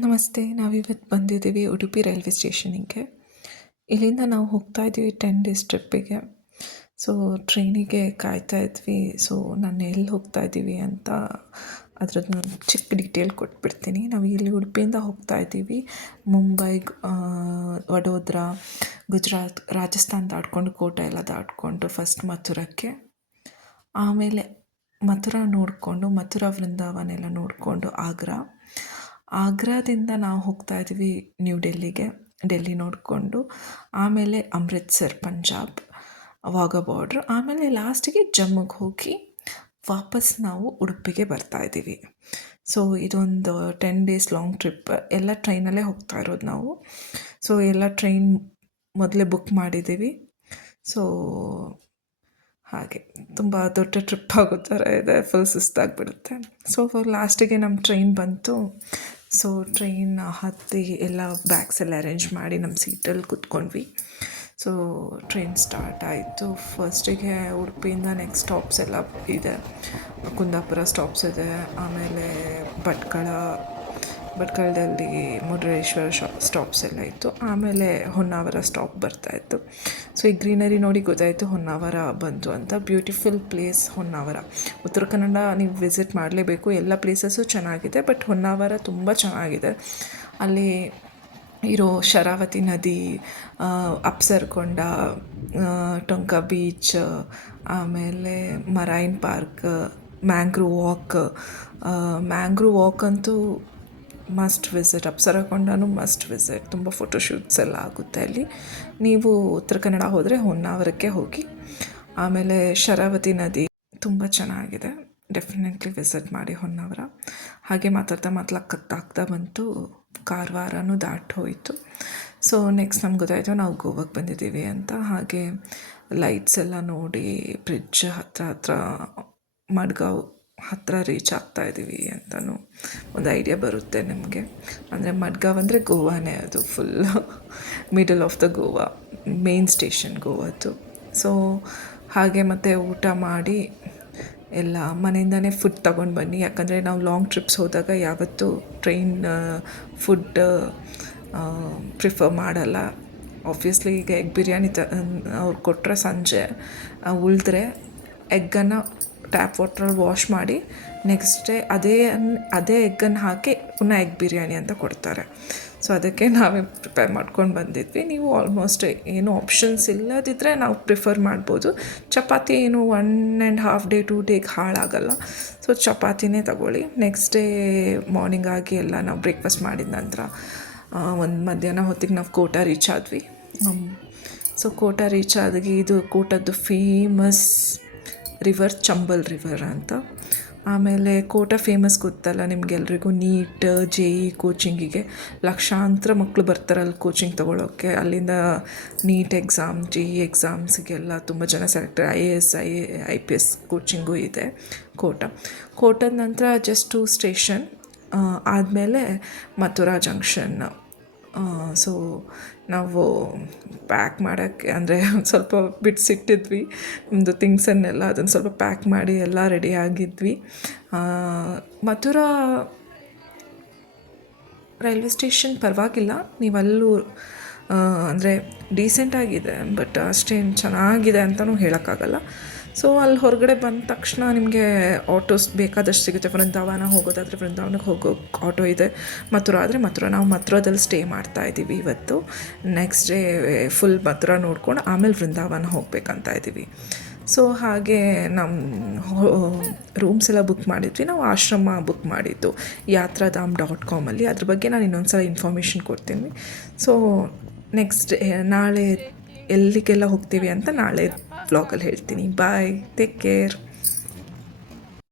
ನಮಸ್ತೆ. ನಾವಿವತ್ತು ಬಂದಿದ್ದೀವಿ ಉಡುಪಿ ರೈಲ್ವೆ ಸ್ಟೇಷನಿಗೆ. ಇಲ್ಲಿಂದ ನಾವು ಹೋಗ್ತಾ ಇದ್ದೀವಿ 10 ಡೇಸ್ ಟ್ರಿಪ್ಪಿಗೆ. ಸೊ ಟ್ರೈನಿಗೆ ಕಾಯ್ತಾ ಇದ್ವಿ. ಸೊ ನಾನು ಎಲ್ಲಿ ಹೋಗ್ತಾ ಇದ್ದೀವಿ ಅಂತ ಅದ್ರದ್ದು ಚಿಕ್ಕ ಡೀಟೇಲ್ ಕೊಟ್ಬಿಡ್ತೀನಿ. ನಾವು ಇಲ್ಲಿ ಉಡುಪಿಯಿಂದ ಹೋಗ್ತಾ ಇದ್ದೀವಿ ಮುಂಬೈ, ವಡೋದರಾ, ಗುಜರಾತ್, ರಾಜಸ್ಥಾನ ದಾಟ್ಕೊಂಡು ಕೋಟ ಎಲ್ಲ ದಾಟ್ಕೊಂಡು ಫಸ್ಟ್ ಮಥುರಕ್ಕೆ, ಆಮೇಲೆ ಮಥುರಾ ನೋಡಿಕೊಂಡು ಮಥುರಾ ವೃಂದಾವನ ಎಲ್ಲ ನೋಡಿಕೊಂಡು ಆಗ್ರಾದಿಂದ ನಾವು ಹೋಗ್ತಾ ಇದ್ದೀವಿ ನ್ಯೂ ಡೆಲ್ಲಿಗೆ, ಡೆಲ್ಲಿ ನೋಡಿಕೊಂಡು ಆಮೇಲೆ ಅಮೃತ್ಸರ್ ಪಂಜಾಬ್ ವಾಘಾ ಬಾರ್ಡ್ರ್, ಆಮೇಲೆ ಲಾಸ್ಟಿಗೆ ಜಮ್ಮಿಗೆ ಹೋಗಿ ವಾಪಸ್ ನಾವು ಉಡುಪಿಗೆ ಬರ್ತಾ ಇದ್ದೀವಿ. ಸೊ ಇದೊಂದು 10 ಡೇಸ್ ಲಾಂಗ್ ಟ್ರಿಪ್. ಎಲ್ಲ ಟ್ರೈನಲ್ಲೇ ಹೋಗ್ತಾ ಇರೋದು ನಾವು. ಸೊ ಎಲ್ಲ ಟ್ರೈನ್ ಮೊದಲೇ ಬುಕ್ ಮಾಡಿದ್ದೀವಿ. ಸೊ ಹಾಗೆ ತುಂಬ ದೊಡ್ಡ ಟ್ರಿಪ್ ಆಗೋ ಥರ ಇದೆ, ಫುಲ್ ಸುಸ್ತಾಗಿಬಿಡುತ್ತೆ. ಸೊ ಲಾಸ್ಟಿಗೆ ನಮ್ಮ ಟ್ರೈನ್ ಬಂತು. ಸೊ ಟ್ರೈನ್ ಹತ್ತಿ ಎಲ್ಲ ಬ್ಯಾಗ್ಸ್ ಎಲ್ಲ ಅರೇಂಜ್ ಮಾಡಿ ನಮ್ಮ ಸೀಟಲ್ಲಿ ಕೂತ್ಕೊಂಡ್ವಿ. ಸೊ ಟ್ರೈನ್ ಸ್ಟಾರ್ಟ್ ಆಯಿತು. ಫಸ್ಟಿಗೆ ಉಡುಪಿಯಿಂದ ನೆಕ್ಸ್ಟ್ ಸ್ಟಾಪ್ಸ್ ಎಲ್ಲ ಇದೆ. ಕುಂದಾಪುರ ಸ್ಟಾಪ್ಸ್ ಇದೆ, ಆಮೇಲೆ ಭಟ್ಕಳದಲ್ಲಿ ಮುರುಡೇಶ್ವರ ಸ್ಟಾಪ್ಸ್ ಎಲ್ಲ ಇತ್ತು, ಆಮೇಲೆ ಹೊನ್ನಾವರ ಸ್ಟಾಪ್ ಬರ್ತಾಯಿತ್ತು. ಸೊ ಈ ಗ್ರೀನರಿ ನೋಡಿ ಗೊತ್ತಾಯಿತು ಹೊನ್ನಾವರ ಬಂತು ಅಂತ. Beautiful place Honnavar. ಉತ್ತರ ಕನ್ನಡ ನೀವು ವಿಸಿಟ್ ಮಾಡಲೇಬೇಕು. ಎಲ್ಲ ಪ್ಲೇಸಸ್ಸು ಚೆನ್ನಾಗಿದೆ, ಬಟ್ ಹೊನ್ನಾವರ ತುಂಬ ಚೆನ್ನಾಗಿದೆ. ಅಲ್ಲಿ ಇರೋ ಶರಾವತಿ ನದಿ, ಅಪ್ಸರ್ಕೊಂಡ, ಟೊಂಕ ಬೀಚ್, ಆಮೇಲೆ ಮರೈನ್ ಪಾರ್ಕ್, ಮ್ಯಾಂಗ್ರೂ ವಾಕ್ ಅಂತೂ ಮಸ್ಟ್ ವಿಸಿಟ್. ಅಪ್ಸರಕೊಂಡನೂ ಮಸ್ಟ್ ವಿಸಿಟ್. ತುಂಬ ಫೋಟೋಶೂಟ್ಸ್ ಎಲ್ಲ ಆಗುತ್ತೆ ಅಲ್ಲಿ. ನೀವು ಉತ್ತರ ಕನ್ನಡ ಹೋದರೆ ಹೊನ್ನಾವರಕ್ಕೆ ಹೋಗಿ. ಆಮೇಲೆ ಶರಾವತಿ ನದಿ ತುಂಬ ಚೆನ್ನಾಗಿದೆ, ಡೆಫಿನೆಟ್ಲಿ ವಿಸಿಟ್ ಮಾಡಿ ಹೊನ್ನಾವರ. ಹಾಗೆ ಮಾತಾಡ್ತಾ ಬಂತು ಕಾರವಾರನೂ ದಾಟಿ ಹೋಯಿತು. ಸೊ ನೆಕ್ಸ್ಟ್ ನಮ್ಗೆ ಗೊತ್ತಾಯಿತು ನಾವು ಗೋವಾಕ್ಕೆ ಬಂದಿದ್ದೀವಿ ಅಂತ. ಹಾಗೆ ಲೈಟ್ಸ್ ಎಲ್ಲ ನೋಡಿ ಬ್ರಿಡ್ಜ್ ಹತ್ರ ಮಡ್ಗಾಂವ್ ಹತ್ತಿರ ರೀಚ್ ಆಗ್ತಾಯಿದ್ದೀವಿ ಅಂತಲೂ ಒಂದು ಐಡಿಯಾ ಬರುತ್ತೆ ನಿಮಗೆ. ಅಂದರೆ ಮಡ್ಗಾಂವ್ ಅಂದರೆ ಗೋವಾನೇ, ಅದು full middle of the Goa, main station ಗೋವಾದ್ದು. ಸೊ ಹಾಗೆ ಮತ್ತು ಊಟ ಮಾಡಿ ಎಲ್ಲ ಮನೆಯಿಂದನೇ ಫುಡ್ ತೊಗೊಂಡು ಬನ್ನಿ. ಯಾಕಂದರೆ ನಾವು ಲಾಂಗ್ ಟ್ರಿಪ್ಸ್ ಹೋದಾಗ ಯಾವತ್ತೂ ಟ್ರೈನ್ ಫುಡ್ ಪ್ರಿಫರ್ ಮಾಡಲ್ಲ. ಆಬ್ವಿಯಸ್ಲಿ ಈಗ ಎಗ್ ಬಿರಿಯಾನಿ ಅವ್ರು ಕೊಟ್ಟರೆ ಸಂಜೆ ಉಳಿದ್ರೆ ಎಗ್ಗನ್ನು ಟ್ಯಾಪ್ ವಾಟ್ರಲ್ಲಿ ವಾಶ್ ಮಾಡಿ ನೆಕ್ಸ್ಟ್ ಡೇ ಅದೇ ಎಗ್ಗನ್ನು ಹಾಕಿ ಪುನಃ ಎಗ್ ಬಿರಿಯಾನಿ ಅಂತ ಕೊಡ್ತಾರೆ. ಸೊ ಅದಕ್ಕೆ ನಾವೇ ಪ್ರಿಪೇರ್ ಮಾಡ್ಕೊಂಡು ಬಂದಿದ್ವಿ. ನೀವು ಆಲ್ಮೋಸ್ಟ್ ಏನೂ ಆಪ್ಷನ್ಸ್ ಇಲ್ಲದಿದ್ದರೆ ನಾವು ಪ್ರಿಫರ್ ಮಾಡ್ಬೋದು. ಚಪಾತಿ ಏನು 1.5 ಡೇ 2 ಡೇಗೆ ಹಾಳಾಗಲ್ಲ. ಸೊ ಚಪಾತಿನೇ ತಗೊಳ್ಳಿ. ನೆಕ್ಸ್ಟ್ ಡೇ ಮಾರ್ನಿಂಗ್ ಆಗಿ ಎಲ್ಲ ನಾವು ಬ್ರೇಕ್ಫಾಸ್ಟ್ ಮಾಡಿದ ನಂತರ ಒಂದು ಮಧ್ಯಾಹ್ನ ಹೊತ್ತಿಗೆ ನಾವು ಕೋಟ ರೀಚ್ ಆದ್ವಿ. ಸೊ ಕೋಟ ರೀಚ್ ಆದಾಗಿ ಇದು ಕೋಟದ್ದು ಫೇಮಸ್ ರಿವರ್ ಚಂಬಲ್ ರಿವರ್ ಅಂತ. ಆಮೇಲೆ ಕೋಟ ಫೇಮಸ್ ಗೊತ್ತಲ್ಲ ನಿಮಗೆಲ್ರಿಗೂ. ನೀಟ್ JEE ಕೋಚಿಂಗಿಗೆ ಲಕ್ಷಾಂತರ ಮಕ್ಕಳು ಬರ್ತಾರೆ ಅಲ್ಲಿ ಕೋಚಿಂಗ್ ತೊಗೊಳ್ಳೋಕ್ಕೆ. ಅಲ್ಲಿಂದ ನೀಟ್ ಎಕ್ಸಾಮ್, JEE ಎಕ್ಸಾಮ್ಸಿಗೆಲ್ಲ ತುಂಬ ಜನ ಸೆಲೆಕ್ಟ್ IAS IPS ಕೋಚಿಂಗೂ ಇದೆ ಕೋಟದ ನಂತರ ಜಸ್ಟ್ 2 ಸ್ಟೇಷನ್ ಆದಮೇಲೆ ಮಥುರಾ ಜಂಕ್ಷನ್. ಸೊ ನಾವು ಪ್ಯಾಕ್ ಮಾಡೋಕ್ಕೆ ಅಂದರೆ ಸ್ವಲ್ಪ ಬಿಡಿಸಿಟ್ಟಿದ್ವಿ ನಮ್ಮದು ಥಿಂಗ್ಸನ್ನೆಲ್ಲ, ಅದನ್ನು ಸ್ವಲ್ಪ ಪ್ಯಾಕ್ ಮಾಡಿ ಎಲ್ಲ ರೆಡಿ ಆಗಿದ್ವಿ. ಮಥುರಾ ರೈಲ್ವೆ ಸ್ಟೇಷನ್ ಪರವಾಗಿಲ್ಲ, ನೀವಲ್ಲೂ ಅಂದರೆ ಡೀಸೆಂಟಾಗಿದೆ, ಬಟ್ ಅಷ್ಟೇನು ಚೆನ್ನಾಗಿದೆ ಅಂತಲೂ ಹೇಳೋಕ್ಕಾಗಲ್ಲ. ಸೊ ಅಲ್ಲಿ ಹೊರಗಡೆ ಬಂದ ತಕ್ಷಣ ನಿಮಗೆ ಆಟೋಸ್ ಬೇಕಾದಷ್ಟು ಸಿಗುತ್ತೆ. ವೃಂದಾವನ ಹೋಗೋದಾದರೆ ವೃಂದಾವನಕ್ಕೆ ಹೋಗೋ ಆಟೋ ಇದೆ. ಮಥುರಾ ಆದರೆ ಮಥುರಾ. ನಾವು ಮಥುರಾದಲ್ಲಿ ಸ್ಟೇ ಮಾಡ್ತಾಯಿದ್ದೀವಿ ಇವತ್ತು. ನೆಕ್ಸ್ಟ್ ಡೇ ಫುಲ್ ಮಥುರಾ ನೋಡ್ಕೊಂಡು ಆಮೇಲೆ ವೃಂದಾವನ ಹೋಗ್ಬೇಕಂತ ಇದ್ದೀವಿ. ಸೊ ಹಾಗೆ ನಮ್ಮ ರೂಮ್ಸ್ ಎಲ್ಲ ಬುಕ್ ಮಾಡಿದ್ವಿ. ನಾವು ಆಶ್ರಮ ಬುಕ್ ಮಾಡಿದ್ದು yatraಧಾಮ್.com. ಅದ್ರ ಬಗ್ಗೆ ನಾನು ಇನ್ನೊಂದು ಸಲ ಇನ್ಫಾರ್ಮೇಷನ್ ಕೊಡ್ತೀನಿ. ಸೊ ನೆಕ್ಸ್ಟ್ ನಾಳೆ ಎಲ್ಲಿಗೆಲ್ಲ ಹೋಗ್ತೀವಿ ಅಂತ ನಾಳೆ ವ್ಲಾಗಲ್ಲಿ ಹೇಳ್ತೀನಿ. ಬಾಯ್, ಟೇಕ್ ಕೇರ್.